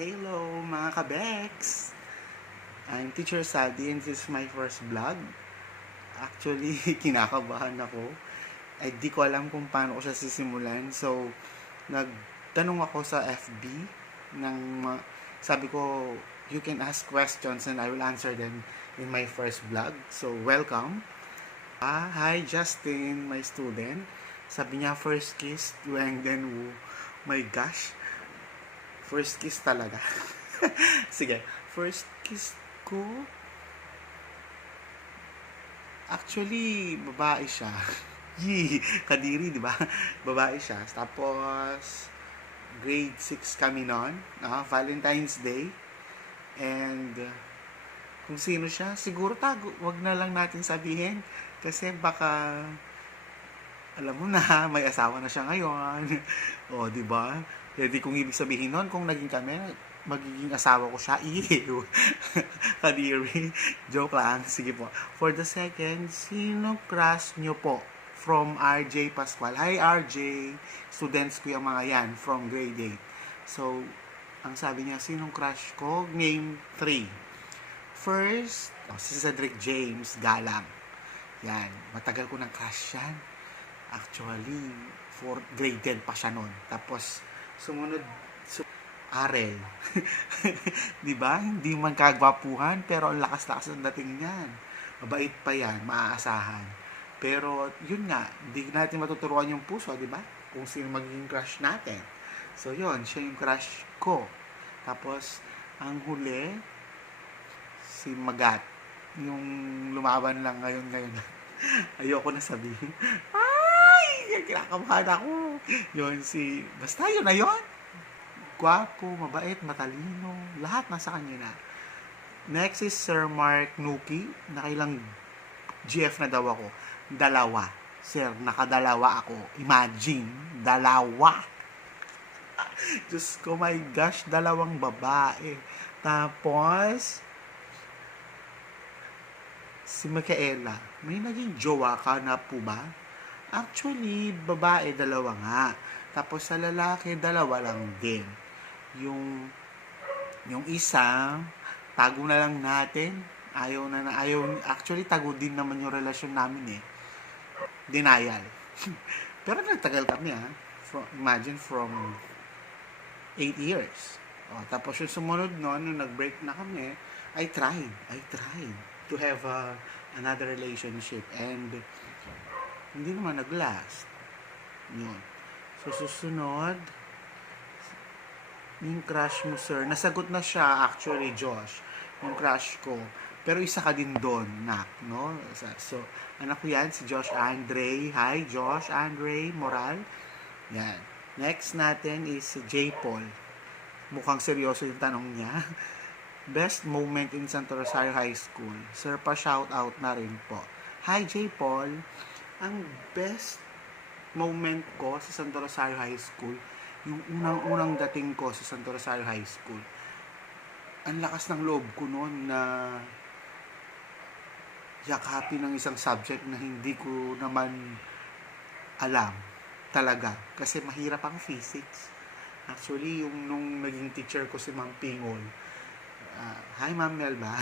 Hello mga kabeks! I'm Teacher Sadi and this is my first vlog. Actually, kinakabahan ako. Ay di ko alam kung paano ko siya sisimulan. So, nagtanong ako sa FB sabi ko, you can ask questions and I will answer them in my first vlog. So, welcome. Hi Justin, my student. Sabi niya, first kiss, Wang Den Wu. My gosh, first kiss talaga. Sige, first kiss ko, actually, babae siya. Yee, kadiri, di ba? Babae siya. Tapos, grade 6 kami noon. Valentine's Day. And, kung sino siya, siguro tago. Wag na lang natin sabihin. Kasi baka, alam mo na, may asawa na siya ngayon. O, di ba? Hindi kung ibig sabihin nun, kung naging kami, magiging asawa ko siya. Ew. Kadiri. Joke lang. Sige po. For the second, sino crush nyo po? From RJ Pascual. Hi RJ. Students ko yung mga yan from grade 8. So, ang sabi niya, sinong crush ko? Name 3. First, si Cedric James Galang. Yan. Matagal ko ng crush yan. Actually, for grade 10 pa siya nun. Tapos, sumunod, Arel. Diba? Hindi man kagwapuhan, pero ang lakas-lakas ang dating niyan. Mabait pa yan, maaasahan. Pero, yun nga, hindi natin matuturuan yung puso, diba? Kung sino magiging crush natin. So, yun, siya yung crush ko. Tapos, ang huli, si Magat. Yung lumaban lang ngayon. Ayoko na sabihin. Kinakabahan ako. Yun basta yun na yun. Gwapo, mabait, matalino. Lahat nasa kanya na. Next is Sir Mark Nuki. Nakailang GF na daw ako. 2. Sir, nakadalawa ako. Imagine, 2. Diyos ko, my gosh, 2 babae. Tapos, si Micaela. May naging jowa ka na po ba? Actually, babae 2 nga. Tapos sa lalaki, 2 lang din. Yung isa, tago na lang natin. Ayaw. Actually, tago din naman yung relasyon namin eh. Denial. Pero nagtagal kami imagine from 8 years. Tapos yung sumunod nung nag-break na kami, I tried to have another relationship. And hindi naman nag-last. Yun. So, susunod, yung crush mo, sir. Nasagot na siya, actually, Josh. Yung crush ko. Pero isa ka din doon, no? So, anak ko yan, si Josh Andre. Hi, Josh Andre Moral. Yan. Next natin is si J. Paul. Mukhang seryoso yung tanong niya. Best moment in Santo Rosario High School. Sir, pa-shout out na rin po. Hi, J. Paul. Ang best moment ko sa Santo Rosario High School, yung unang dating ko sa Santo Rosario High School. Ang lakas ng loob ko noon na yakapin ng isang subject na hindi ko naman alam talaga. Kasi mahirap ang physics. Actually, nung naging teacher ko si Ma'am Pingol, hi Ma'am Melba,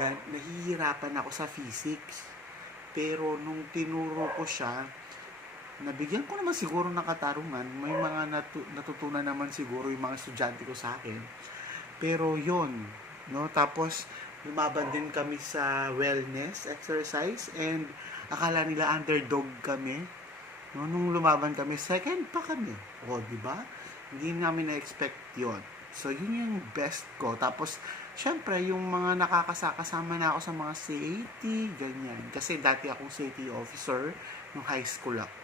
yan, nahihirapan ako sa physics. Pero nung tinuro ko siya, nabigyan ko naman siguro ng katarungan. May mga natutunan naman siguro yung mga estudyante ko sa akin. Pero yun, no? Tapos, lumaban din kami sa wellness exercise and akala nila underdog kami. No? Nung lumaban kami, second pa kami. Di ba? Hindi namin na-expect yun. So, yun yung best ko. Tapos, syempre, yung mga nakakasama na ako sa mga CAT, ganyan. Kasi dati akong CAT officer nung high school ako.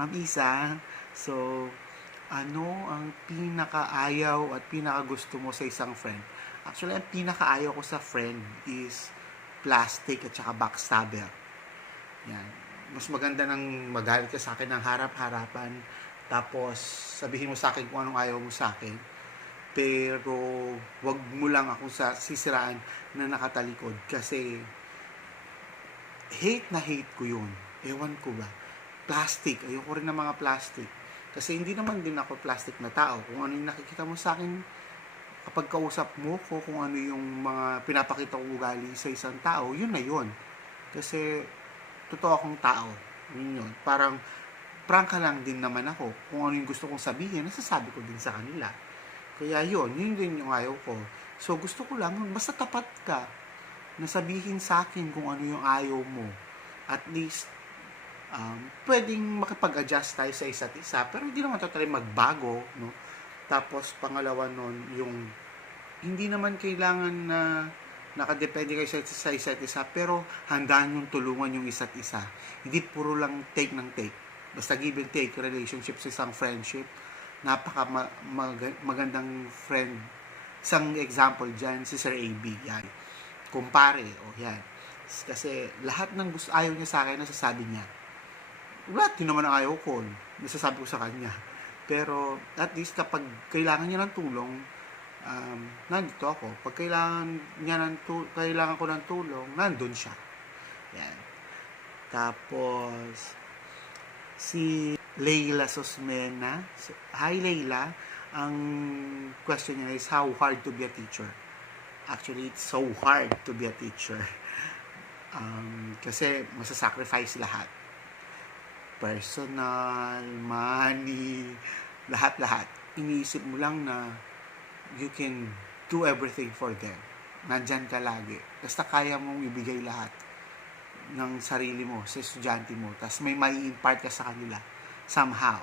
Ma'am Isa, so, ano ang pinakaayaw at pinakagusto mo sa isang friend? Actually, ang pinakaayaw ko sa friend is plastic at saka backstabber. Yan. Mas maganda nang magalit ka sa akin ng harap-harapan, tapos sabihin mo sa akin kung anong ayaw mo sa akin. Pero wag mo lang ako sisiraan na nakatalikod kasi hate na hate ko yun. Ewan ko ba. Plastic. Ayoko rin ng mga plastic. Kasi hindi naman din ako plastic na tao. Kung ano yung nakikita mo sa akin, kapag kausap mo ko kung ano yung mga pinapakita kong ugali sa isang tao, yun na yun. Kasi, totoo akong tao. Yun yun. Parang, prangka lang din naman ako. Kung ano yung gusto kong sabihin, nasasabi ko din sa kanila. Kaya yun din yung ayaw ko. So, gusto ko lang, basta tapat ka, na sabihin sa akin kung ano yung ayaw mo. At least, pwedeng makipag-adjust tayo sa isa't isa, pero hindi naman totally magbago, no? Tapos, pangalawa nun, yung, hindi naman kailangan na nakadepende kayo sa isa't isa, pero handaan yung tulungan yung isa't isa. Hindi puro lang take ng take. Basta give and take relationship sa isang friendship. Magandang friend. Isang example dyan, si Sir AB. Yan. Kumpare. O yan. Kasi lahat ng gusto ayaw niya sa akin, nasasabi niya. Lahat yun naman ang ayaw ko. Nasasabi ko sa kanya. Pero at least kapag kailangan niya ng tulong, nandito ako. Pag kailangan ko ng tulong, nandun siya. Yan. Tapos, si Leila Sosmena. Hi, Leila. Ang question niya is, how hard to be a teacher? Actually, it's so hard to be a teacher. Kasi masasacrifice lahat. Personal, money, lahat-lahat. Iniisip mo lang na you can do everything for them. Nandyan ka lagi. Basta kaya mong ibigay lahat ng sarili mo sa estudyante mo. Tapos may impart ka sa kanila. Somehow.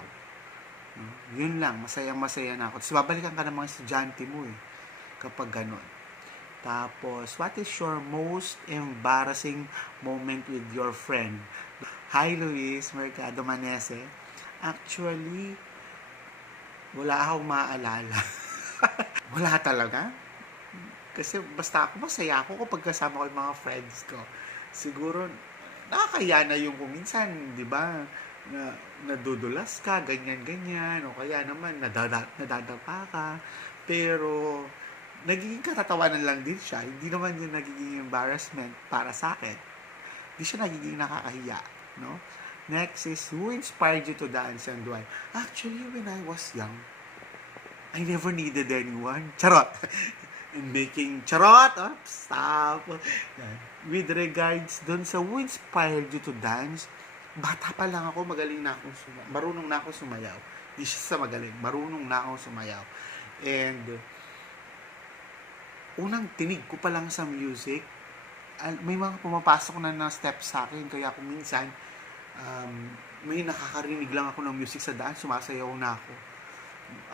Yun lang. Masayang-masaya na ako. Tapos babalikan ka ng mga estudyante mo kapag ganun. Tapos, what is your most embarrassing moment with your friend? Hi, Luis Mercado Manese. Actually, wala akong maaalala. Wala talaga. Kasi basta ako, masaya ako kapag kasama ko yung mga friends ko. Siguro, nakakaya na yung kuminsan, di ba? Nadudulas ka, ganyan-ganyan. O kaya naman, nadadapa ka. Pero, nagiging katatawanan lang din siya. Hindi naman yung nagiging embarrassment para sa akin. Hindi siya nagiging nakakahiya. No? Next is, who inspired you to dance and why? Actually, when I was young, I never needed anyone. Charot! Charot! Oh, stop! With regards dun sa who inspired you to dance, bata pa lang ako, marunong na ako sumayaw. Hindi siya sa magaling, marunong na ako sumayaw. And, unang tinig ko pa lang sa music, may mga pumapasok na steps sa akin, kaya kung minsan, may nakakarinig lang ako ng music sa daan, sumasayaw na ako.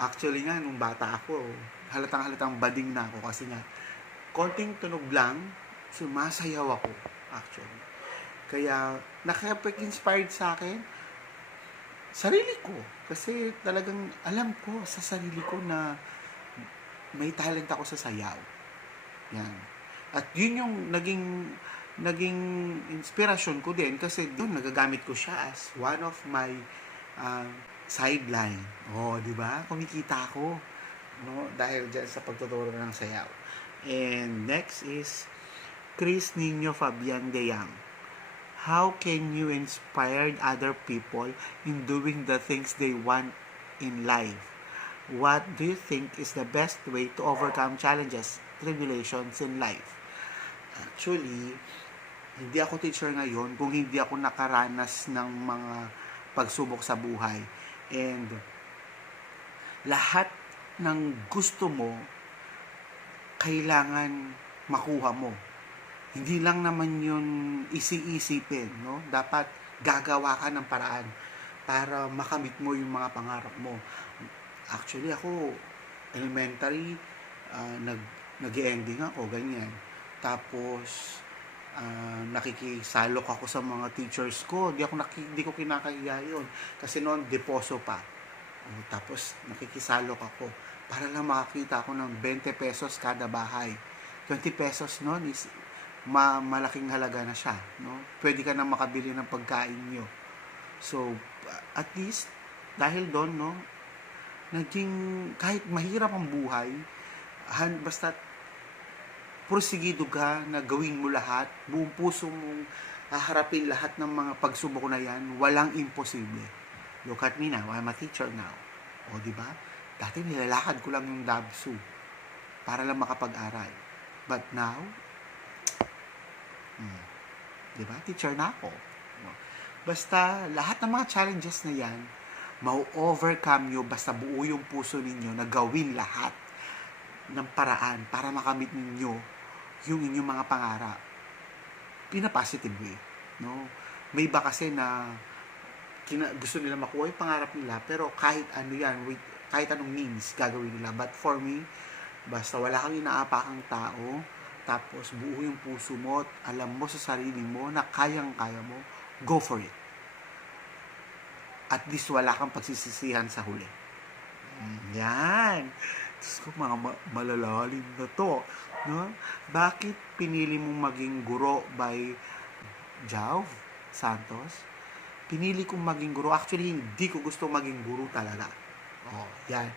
Actually nga, nung bata ako, halatang bading na ako kasi nga, konting tunog lang, sumasayaw ako, actually. Kaya, nakapag-inspired sa akin, sarili ko. Kasi talagang alam ko sa sarili ko na may talent ako sa sayaw. Yan. At yun yung naging inspirasyon ko din kasi doon nagagamit ko siya as one of my sideline. Di ba? Kumikita ako, no? Dahil diyan sa pagtuturo ng sayaw. And next is Chris Nino Fabian De Yang. How can you inspire other people in doing the things they want in life? What do you think is the best way to overcome challenges, tribulations in life? Actually, hindi ako teacher ngayon kung hindi ako nakaranas ng mga pagsubok sa buhay. And lahat ng gusto mo, kailangan makuha mo. Hindi lang naman yun isi-isipin, no? Dapat gagawa ka ng paraan para makamit mo yung mga pangarap mo. Actually, ako, elementary, nag-ending ako, ganyan. Tapos, nakikisalok ako sa mga teachers ko. Hindi ko kinakahiya yun. Kasi noon, deposo pa. Tapos, nakikisalok ako. Para lang makakita ako ng 20 pesos kada bahay. 20 pesos noon is malaking halaga na siya. No? Pwede ka na makabili ng pagkain nyo. So, at least, dahil doon, no, kahit mahirap ang buhay, basta porsigido ka na gawin mo lahat, buong puso mong haharapin lahat ng mga pagsubok na yan, walang imposible. Look at me now, I'm a teacher now. Di ba? Dati nilalakad ko lang yung Dabsu. para lang makapag-aral. But now, di ba? Teacher na ako. Basta, lahat ng mga challenges na yan, mau-overcome nyo basta buo yung puso ninyo na gawin lahat ng paraan para makamit ninyo yung inyong mga pangarap in a positive way. No? May iba kasi na gusto nila makuha yung pangarap nila, pero kahit ano yan, kahit anong means gagawin nila. But for me, basta wala kang inaapakang tao, tapos buo yung puso mo, alam mo sa sarili mo na kayang-kaya mo, go for it. At least wala kang pagsisisihan sa huli. Yan. Diyos ko, mga malalalim na to. No? Bakit pinili mong maging guro by Jao Santos? Pinili kong maging guro. Actually, hindi ko gusto maging guro talaga. Yan.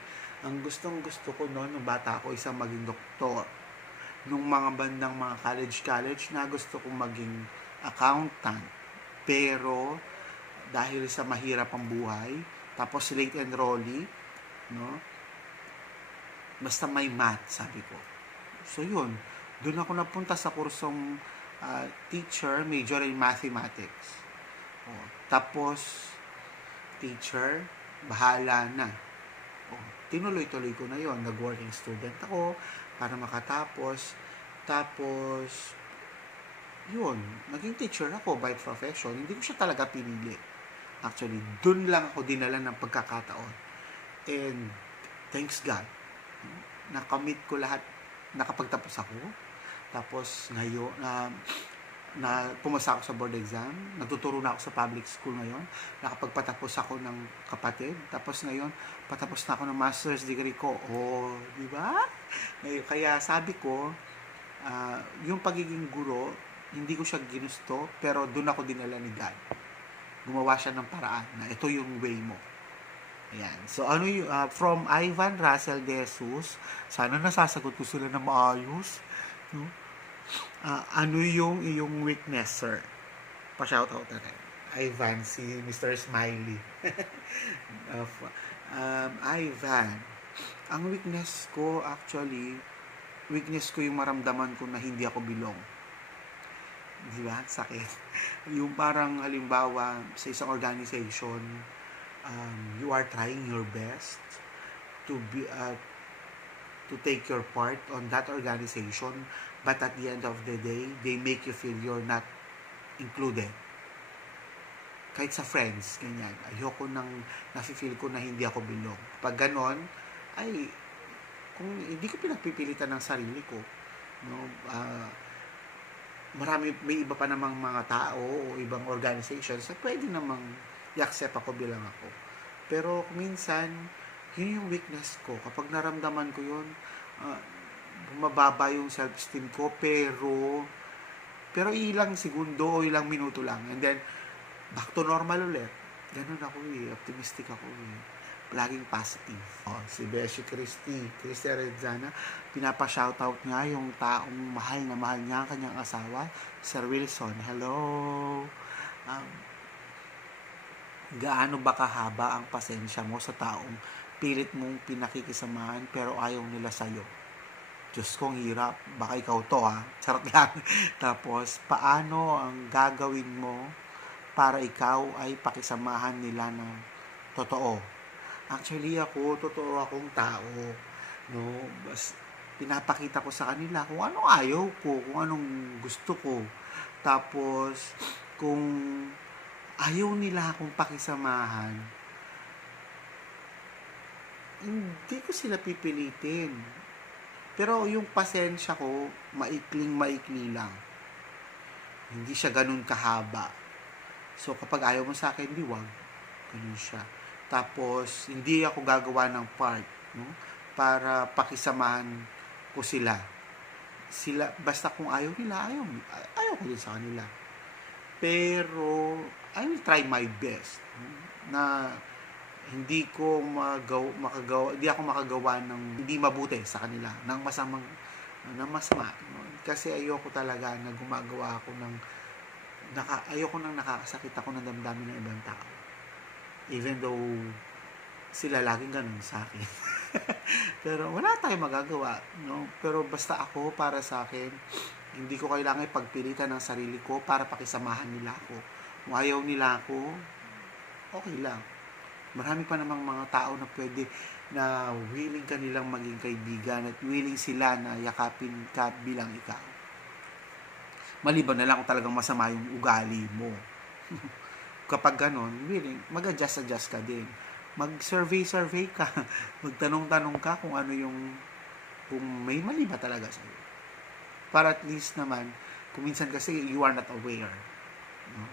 Ang gusto ko noon, nung bata ako, isang maging doktor. Nung mga bandang mga college na gusto kong maging accountant. Pero, dahil sa mahirap ang buhay, tapos late enrollee, no? Basta may math, sabi ko. So, yun. Doon ako napunta sa kursong teacher, major in mathematics. Tapos, teacher, bahala na. Tinuloy-tuloy ko na yon. Nag-working student ako para makatapos. Tapos, yun, naging teacher ako by profession. Hindi ko siya talaga pinili. Actually, dun lang ako dinala ng pagkakataon. And, thanks God, nakamit ko lahat, nakapagtapos ako. Tapos, ngayon, na pumasa ako sa board exam, nagtuturo na ako sa public school ngayon, nakapagpatapos ako ng kapatid, tapos ngayon, patapos na ako ng master's degree ko. Di ba? Kaya sabi ko, yung pagiging guro, hindi ko siya ginusto, pero doon ako dinala ni God. Gumawa siya ng paraan na ito yung way mo. Ayan. So, ano yung, from Ivan Russell De Jesus, sana nasasagot ko sila na maayos. No? Ano yung iyong weakness, sir? Pa-shoutout na rin. Ivan, si Mr. Smiley. Ivan, ang weakness ko, actually, yung maramdaman ko na hindi ako belong. Di ba? Sakit. Yung parang halimbawa sa isang organization, you are trying your best to be to take your part on that organization, but at the end of the day, they make you feel you're not included. Kahit sa friends, ganyan. Ayoko nang nafe-feel ko na hindi ako belong. Pag ganon, ay kung hindi ko pinagpipilitan ng sarili ko, no, may iba pa namang mga tao o ibang organizations na pwede namang i-accept ako bilang ako. Pero minsan, yun yung weakness ko. Kapag naramdaman ko yun, bumababa yung self-esteem ko, pero ilang segundo o ilang minuto lang. And then, back to normal ulit. Ganun ako optimistic ako laging positive. Si Beshi Christy Arenzana, pinapa-shoutout nga yung taong mahal na mahal niya ang kanyang asawa, Sir Wilson. Hello! Gaano ba kahaba ang pasensya mo sa taong pilit mong pinakikisamahan pero ayaw nila sa'yo? Diyos kong hirap. Baka ikaw to, Charot lang. Tapos, paano ang gagawin mo para ikaw ay pakisamahan nila ng totoo? Actually, totoo akong tao. No? Pinapakita ko sa kanila kung ano ayaw ko, kung anong gusto ko. Tapos, kung ayaw nila akong pakisamahan, hindi ko sila pipilitin. Pero yung pasensya ko, maikling-maikli lang. Hindi siya ganun kahaba. So, kapag ayaw mo sa akin, di wag. Ganun siya. Tapos, hindi ako gagawa ng part, no? Para pakisamahan ko sila. Basta kung ayaw nila, ayaw ko din sa kanila. Pero, I will try my best, no? Na hindi ako makagawa ng hindi mabuti sa kanila, ng masama, no? Kasi ayoko talaga na gumagawa ako ayoko nang nakakasakit ako ng damdamin ng ibang tao. Even though sila laging ganun sa akin. Pero wala tayong magagawa, no? Pero basta ako, para sa akin, hindi ko kailangan ipagpilitan ng sarili ko para pakisamahan nila ako. Kung ayaw nila ako, okay lang. Marami pa namang mga tao na pwede na willing ka nilang maging kaibigan at willing sila na yakapin ka bilang ikaw. Maliban na lang kung talagang masama yung ugali mo. Kapag ganon, willing, mag-adjust ka din. Mag-survey ka. Magtanong-tanong ka kung ano yung, kung may mali ba talaga sa'yo. Para at least naman, kung minsan kasi you are not aware, no?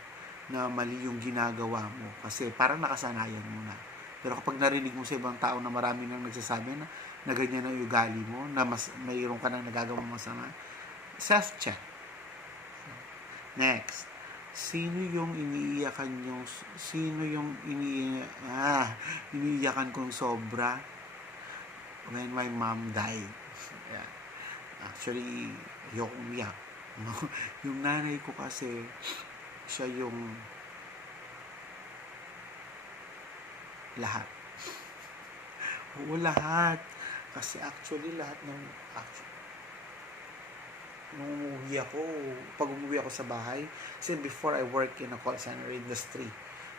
Na mali yung ginagawa mo. Kasi parang nakasanayan mo na. Pero kapag narinig mo sa ibang tao na marami nang nagsasabi na ganyan ang ugali mo, na mayroon ka nang nagagawang masama, self-check. Next. Sino yung iniiyakan kong sobra when my mom died? Yeah. Actually, ayoko umiyak. No? Yung nanay ko kasi, siya yung lahat. Oo, lahat. Kasi actually, nung umuwi ako sa bahay, kasi before I work in a call center industry,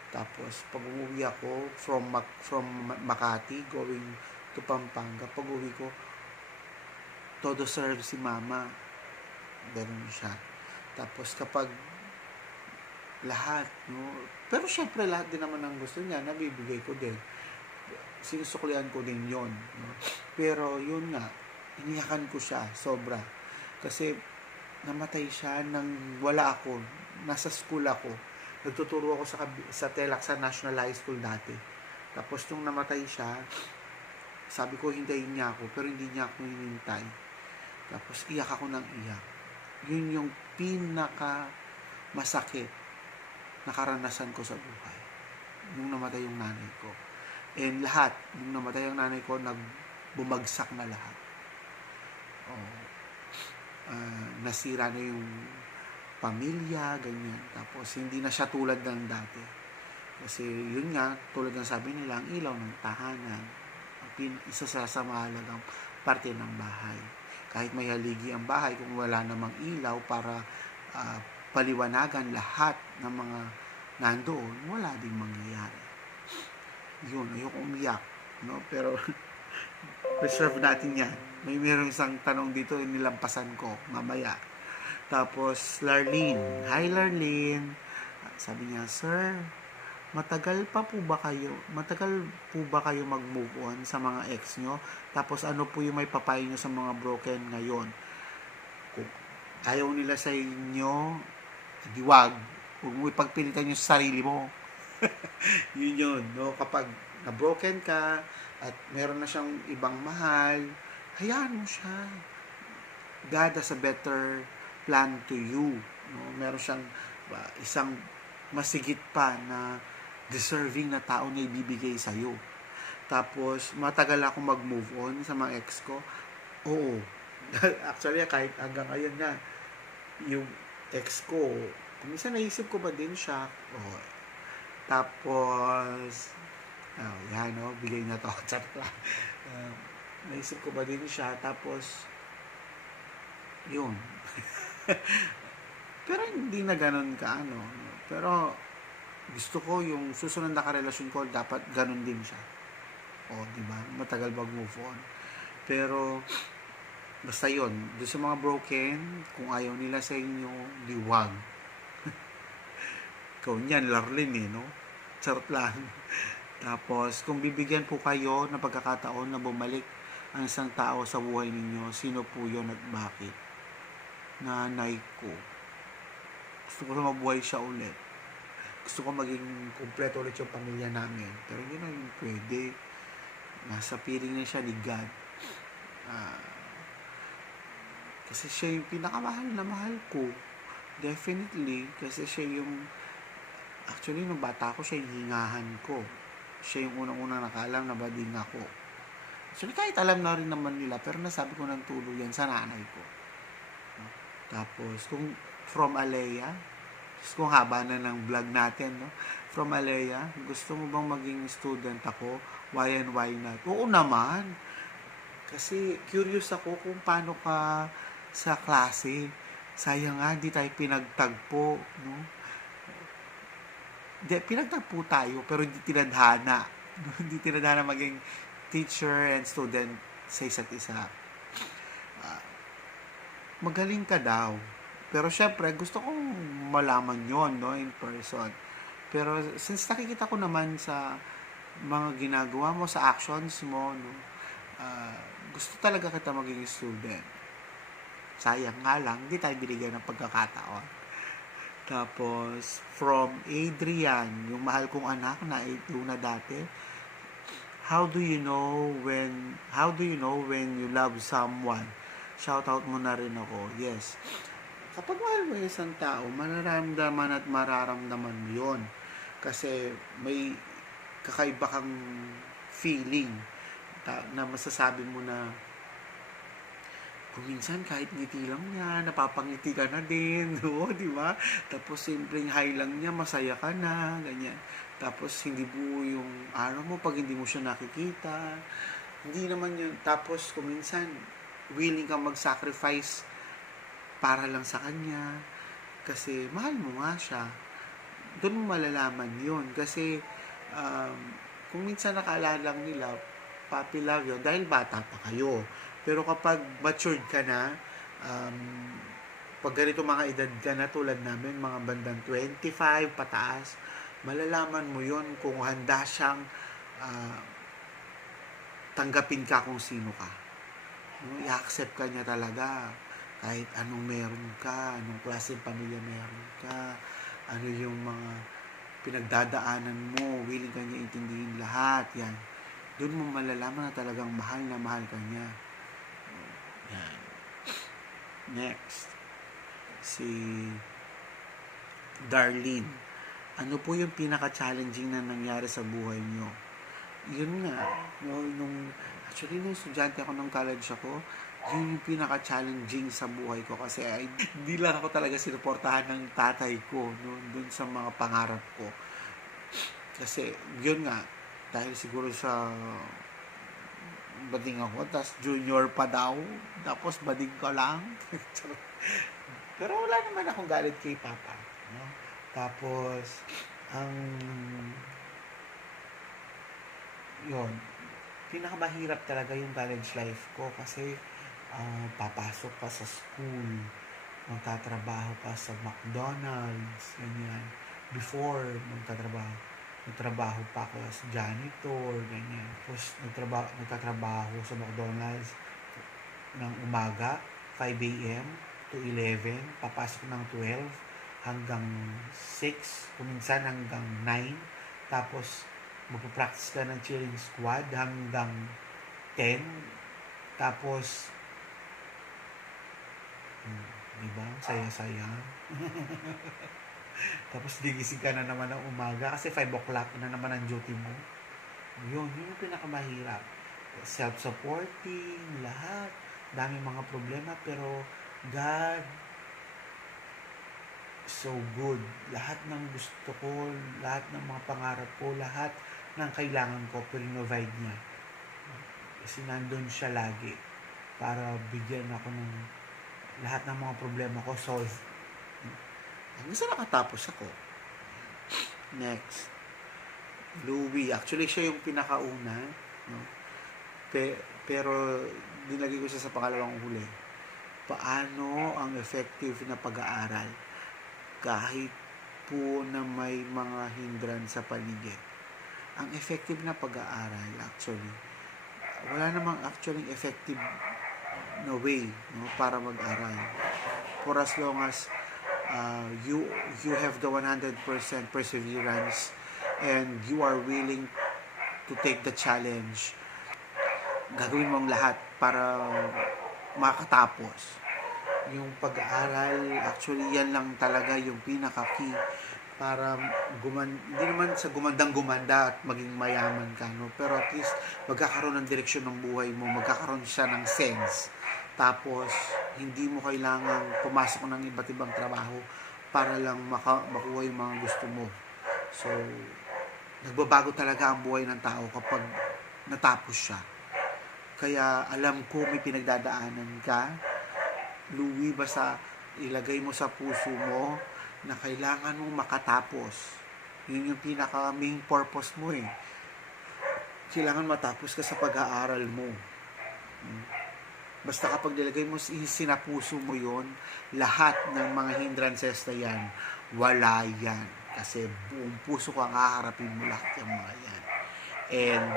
tapos pag umuwi ako from Makati going to Pampanga, pag uwi ko, todo serve si mama. Ganun siya. Tapos kapag lahat, no? Pero syempre lahat din naman ang gusto niya, nabibigay ko din. Sinusuklian ko din yon, no? Pero yun nga, iniyakan ko siya, sobra. Kasi namatay siya nang wala ako. Nasa school ako. Nagtuturo ako sa Telaksan National High School dati. Tapos nung namatay siya, sabi ko hintayin niya ako, pero hindi niya ako hinintay. Tapos iyak ako ng iyak. Yun yung pinaka masakit na karanasan ko sa buhay. Nung namatay yung nanay ko. And lahat, nung namatay yung nanay ko, bumagsak na lahat. Nasira na yung pamilya, ganyan. Tapos hindi na siya tulad ng dati. Kasi yun nga, tulad ng sabi nila, ang ilaw ng tahanan, isa sa mahalagang parte ng bahay. Kahit may haligi ang bahay, kung wala namang ilaw para paliwanagan lahat ng mga nandoon, wala ding mangyayari. Yun, ayoko umiyak, no? Pero reserve natin yan. Mayroong isang tanong dito, nilampasan ko mamaya. Tapos Larlene, hi Larlene, sabi niya, sir, matagal po ba kayo mag-move on sa mga ex nyo? Tapos ano po yung may papayo nyo sa mga broken ngayon? Kung ayaw nila sa inyo, huwag mo ipagpilitan yung sarili mo. yun, no? Kapag na-broken ka at meron na siyang ibang mahal, hayaan mo siya. God has a better plan to you, no? Meron siyang isang masigit pa na deserving na tao na ibibigay sa'yo. Tapos matagal ako mag-move on sa mga ex ko. Oo. Actually, kahit hanggang ngayon na yung ex ko, minsan naisip ko ba din siya. Tapos yan, no? Bigay na to. Naisip ko ba din siya. Tapos yun. Pero hindi na ganun ka, ano. Pero gusto ko yung susunod na karelasyon ko, dapat ganun din siya. Diba? Matagal mag-move on. Pero basta yun, doon sa mga broken, kung ayaw nila sa inyo, liwag. Ikaw niyan, Larlene, no? Charot lang. Tapos, kung bibigyan po kayo ng pagkakataon na bumalik ang isang tao sa buhay ninyo, sino po yun at bakit? Nanay ko. Gusto ko na mabuhay siya ulit. Gusto ko maging kumpleto ulit yung pamilya namin. Pero hindi na yung pwede. Nasa piling na siya ni God. Kasi siya yung pinakamahal na mahal ko. Definitely. Kasi siya yung, actually, nung bata ko, siya yung hingahan ko. Siya yung unang-unang nakaalam na bading ako. Actually, kahit alam na rin naman nila, pero nasabi ko ng tuluyan sa nanay ko. Tapos, kung from Alea, kung haba na ng vlog natin, no? From Alea, gusto mo bang maging student ako? Why and why not? Oo naman. Kasi curious ako kung paano ka sa klase. Sayang nga, di tayo pinagtagpo, no? Di, pinagtagpo tayo, pero hindi tinadhana. No? Hindi tinadhana maging teacher and student sa isa't isa. Magaling ka daw. Pero syempre, gusto kong malaman yon, no, in person. Pero since nakikita ko naman sa mga ginagawa mo, sa actions mo, no, ah, gusto talaga kita maging student. Sayang nga lang, hindi tayo binigyan ng pagkakataon. Tapos, from Adrian, yung mahal kong anak na na dati, how do you know when you love someone? Shoutout mo na rin ako. Yes. Kapag mahal mo yung isang tao, mararamdaman at mararamdaman mo yun. Kasi may kakaiba kang feeling na masasabi mo na kung minsan kahit ngiti lang niya, napapangiti ka na din, no? Di ba? Tapos simpleng hi lang niya, masaya ka na, ganyan. Tapos hindi buo yung araw mo pag hindi mo siya nakikita. Hindi naman yun. Tapos kung minsan willing kang mag-sacrifice para lang sa kanya kasi mahal mo nga siya. Doon mo malalaman yun kasi kung minsan nakaalala lang nila puppy love yun dahil bata pa kayo. Pero kapag matured ka na, pag ganito mga edad ka na tulad namin, mga bandang 25 pataas, malalaman mo yon kung handa siyang tanggapin ka kung sino ka. I-accept ka niya talaga kahit anong meron ka, anong klaseng pamilya meron ka, ano yung mga pinagdadaanan mo, willing ka niya intindihin lahat, yan. Doon mo malalaman na talagang mahal ka niya. Yan. Next, si Darlene. Ano po yung pinaka-challenging na nangyari sa buhay niyo? Yun nga, no, nung estudyante ako ng college ako, yun yung pinaka-challenging sa buhay ko kasi hindi lang ako talaga sinuportahan ng tatay ko, no, dun sa mga pangarap ko. Kasi, yun nga, dahil siguro sa bading ako, tapos junior pa daw, tapos bading ko lang. Pero wala naman akong galit kay Papa. No? Tapos, yun, pinakamahirap talaga yung college life ko kasi papasok ka sa school, magtatrabaho ka sa McDonald's, ganyan. Before, nagtrabaho pa ako as janitor, ganyan. Tapos, nagtatrabaho sa McDonald's ng umaga, 5 a.m. to 11, papasok ng 12 hanggang 6, kuminsan hanggang 9, tapos magpa-practice ka ng cheering squad hanggang 10, tapos diba? Saya-saya. Tapos gigising ka na naman ng umaga kasi 5 o'clock na naman ang duty mo. Yun yung pinakamahirap. Self-supporting, lahat. Daming mga problema pero God so good. Lahat ng gusto ko, lahat ng mga pangarap ko, lahat ng kailangan ko, provide niya. Kasi nandun siya lagi para bigyan ako ng lahat ng mga problema ko solve. Hanggang sa nakatapos ako. Next. Louie. Actually, siya yung pinakauna. No? Pero, nilagay ko siya sa pangalawang huli. Paano ang effective na pag-aaral? Kahit po na may mga hindrance sa paligid. Ang effective na pag-aaral, actually, wala namang actually effective na way, no, para mag-aral. For as long as you have the 100% perseverance and you are willing to take the challenge, gagawin mo ang lahat para makatapos. Yung pag-aaral, actually yan lang talaga yung pinaka-key para hindi naman sa gumandang-gumanda at maging mayaman ka, no? Pero at least magkakaroon ng direksyon ng buhay mo, magkakaroon siya ng sense. Tapos, hindi mo kailangan pumasok ng iba't ibang trabaho para lang makuha yung mga gusto mo. So, nagbabago talaga ang buhay ng tao kapag natapos siya. Kaya alam ko may pinagdadaanan ka. Louie, basta ilagay mo sa puso mo na kailangan mong makatapos. Yun yung pinaka main purpose mo eh. Kailangan matapos ka sa pag-aaral mo. Basta kapag nilagay mo, sinapuso mo yon, lahat ng mga hindrances na yan, wala yan. Kasi buong puso kang haharapin mo lahat yung mga yan. And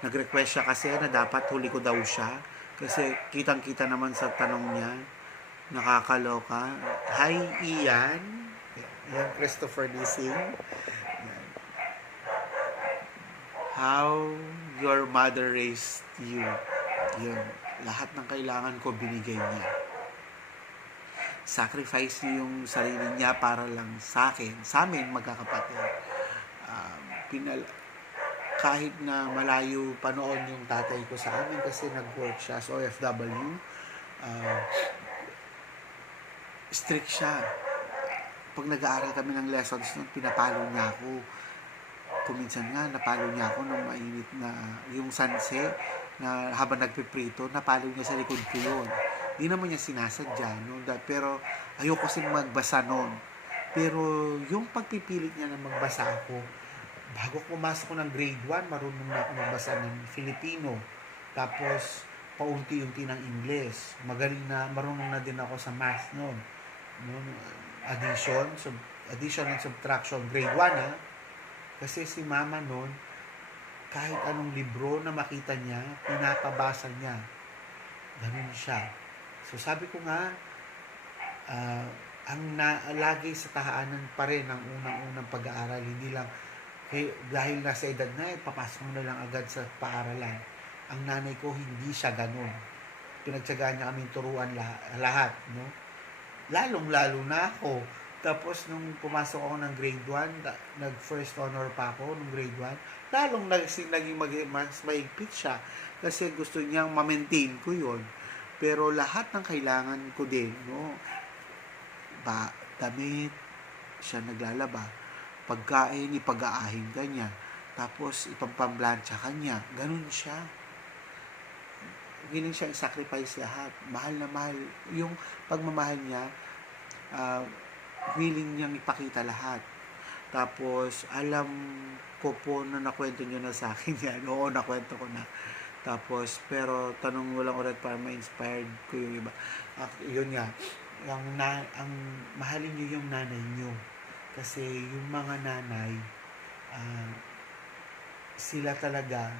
nag-request siya kasi na dapat huli ko daw siya. Kasi kitang-kita naman sa tanong niya, nakakaloka. Hi, Ian. Yan, Christopher Nising. How your mother raised you. Yun. Lahat ng kailangan ko binigay niya. Sacrifice niya yung sarili niya para lang sa akin, sa amin magkakapatid. Kahit na malayo pa noon yung tatay ko sa amin kasi nag-work siya as OFW, strict siya. Pag nag-aaral kami ng lessons nun, pinapalo niya ako. Kuminsan nga, napalo niya ako nung mainit na yung sanse na habang nagpiprito, napalo niya sa likod ko yun. Hindi naman niya sinasadya, no? Pero ayoko kasi magbasa nun. Pero yung pagpipilit niya na magbasa ako, bago pumasok ko ng grade 1, marunong na ako magbasa ng Filipino. Tapos, paunti-unti ng English. Marunong na din ako sa math noon. Addition and subtraction. Grade 1, ha? Kasi si mama noon, kahit anong libro na makita niya, pinapabasa niya. Ganun siya. So, sabi ko nga, lagi sa tahanan pa rin ang unang-unang pag-aaral. Hindi lang, dahil nasa edad na, papasok mo na lang agad sa paaralan. Ang nanay ko, hindi siya ganun. Pinagtsagaan niya kaming turuan lahat, no? Lalong-lalo na ako. Tapos, nung pumasok ako ng grade 1, nag-first honor pa ako nung grade 1, lalong naging mas mahigpit siya. Kasi gusto niyang ma-maintain ko yun. Pero lahat ng kailangan ko din, no? Damit, siya naglalaba. Pagkain, ipag-aahin ka niya. Tapos, ipampamblansya ka niya. Ganun siya. Willing siyang sacrifice lahat. Mahal na mahal. Yung pagmamahal niya, willing niyang ipakita lahat. Tapos, alam ko po na nakwento niyo na sa akin yan. Oo, nakwento ko na. Tapos, pero tanong mo lang ulit para ma-inspired ko yung iba. Yun nga, ang mahalin niyo yung nanay niyo. Kasi yung mga nanay, sila talaga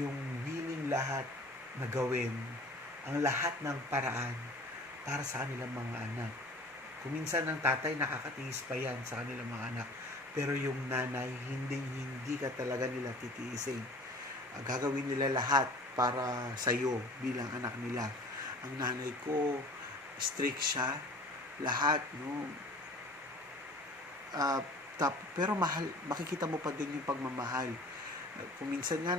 yung willing lahat na gawin, ang lahat ng paraan para sa kanilang mga anak. Kuminsan ng tatay, nakakatiis pa yan sa kanilang mga anak. Pero yung nanay, hindi ka talaga nila titiisin. Gagawin nila lahat para sa'yo bilang anak nila. Ang nanay ko, strict siya. Lahat, no? Pero mahal, makikita mo pa din yung pagmamahal. Kuminsan nga,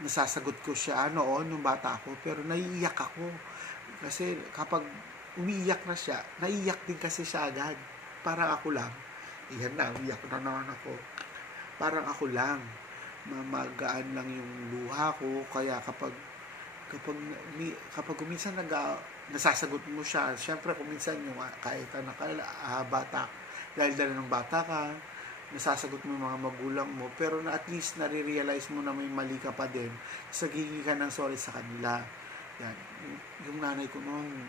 nasasagot ko siya noon, nung bata ako, pero naiiyak ako. Kasi kapag umiiyak na siya, naiiyak din kasi siya agad. Parang ako lang. Iyan na, umiiyak na naman ako. Parang ako lang. Magaan lang yung luha ko. Kaya kapag kuminsan nasasagot mo siya, syempre kuminsan yung kahit bata, dahil ng bata ka, nasasagot mo yung mga magulang mo, pero na at least nare-realize mo na may mali ka pa din, sagingi ka ng sorry sa kanila. Yan. Yung nanay ko noon,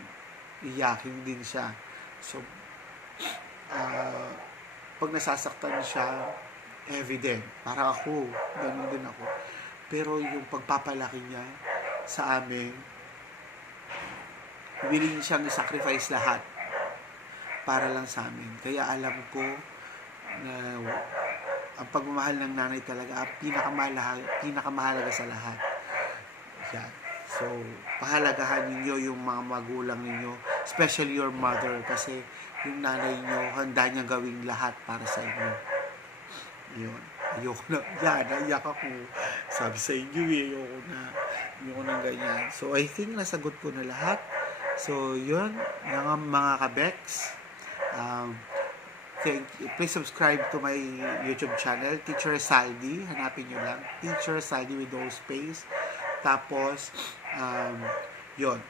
iyakin din siya. So, pag nasasaktan siya, evident. Para ako, ganun din ako. Pero yung pagpapalaki niya sa amin, willing siyang i-sacrifice lahat para lang sa amin. Kaya alam ko na ang pagmamahal ng nanay talaga ang pinakamahalaga sa lahat. Yan. So, pahalagahan ninyo yung mga magulang ninyo, especially your mother, kasi yung nanay nyo, handa niya gawing lahat para sa inyo. Yun. Ayoko na. Yan, naiyak ako. Sabi sa inyo, ayoko na ganyan. So, I think nasagot ko na lahat. So, yun, mga kabeks. Please subscribe to my YouTube channel, Teacher Saldi. Hanapin nyo lang. Teacher Saldi with no space. Tapos, yon.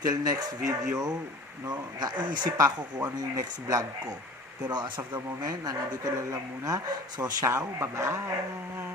Till next video, no? Iisip ako kung ano yung next vlog ko. Pero as of the moment, nandito lang muna. So, ciao. Bye-bye.